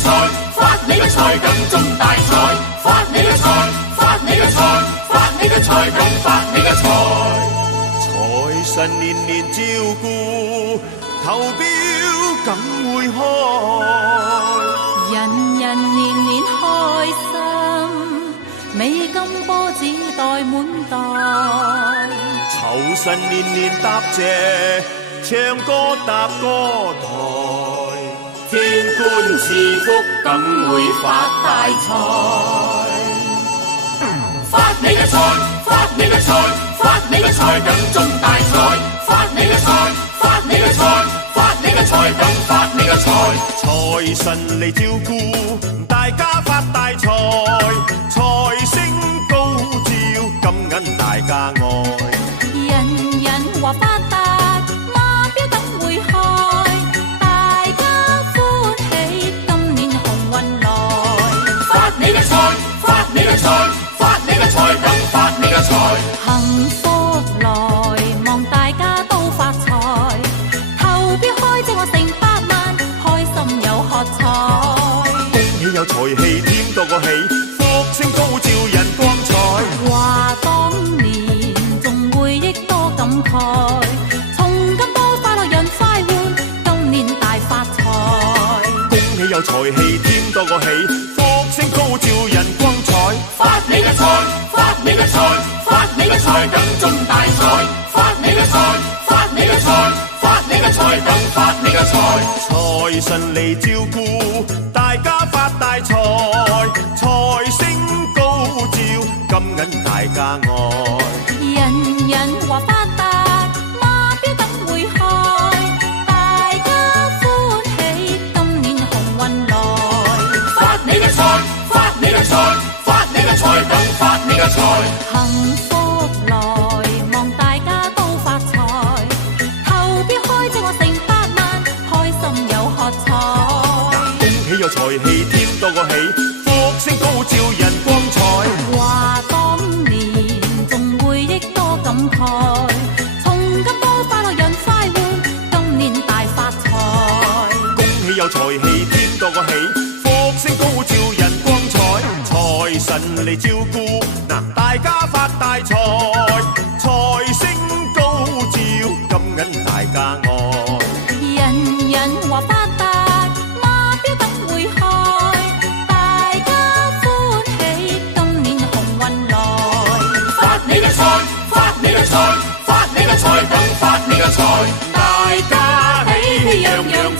嘅財，發你嘅財更中大財，發你嘅財，發你嘅財，發你嘅財更發你嘅財。財神年年照顧，投標梗會開。人人年年開心，美金波子袋滿袋。酬神年年答謝，唱歌搭歌台。天官賜福梗會發大財。發你嘅財，發你嘅財，發你嘅財更中大財，發你嘅財，發你嘅財，發你嘅財更發你嘅財。財神嚟照顧，大家發大財，財星高照，金銀大家愛。人人話發達，馬標等會開，大家歡喜，今年鴻運來。發你嘅財，發你嘅財，發你嘅財更發你嘅財。幸福來，望大家都發財，投標開正我成百萬，開心有喝彩。恭喜有財氣，添多個喜，福星高照人光彩。話當年仲回憶多感慨，從今多快樂人快活，今年大發財。恭喜有財氣，添多個喜，福星高照人光彩。發你嘅財，發你嘅財，發你嘅財更中大財，發你嘅財，發你嘅財，發你嘅財更發你嘅財。財神嚟照顧，大家發大財，財星高照，金銀大家愛。人人話發達，馬標等會開，大家歡喜，今年鴻運來。發你嘅財，發你嘅財，發你嘅財更發你嘅財。幸福來，望大家都發財，投標開正我成百萬，開心有喝彩。恭喜有財氣，添多個喜，福星高照人光彩。話當年仲回憶多感慨，從今多快樂人快活，今年大發財。恭喜有財氣，添多個喜，福星高照人光彩。財神嚟照顧，嗱大家發大財，財星高照，金銀大家愛。人人話發達，馬標等會開，大家歡喜，今年鴻運來。發你嘅財，發你嘅財，發你嘅財更發你嘅財，大家喜氣洋洋。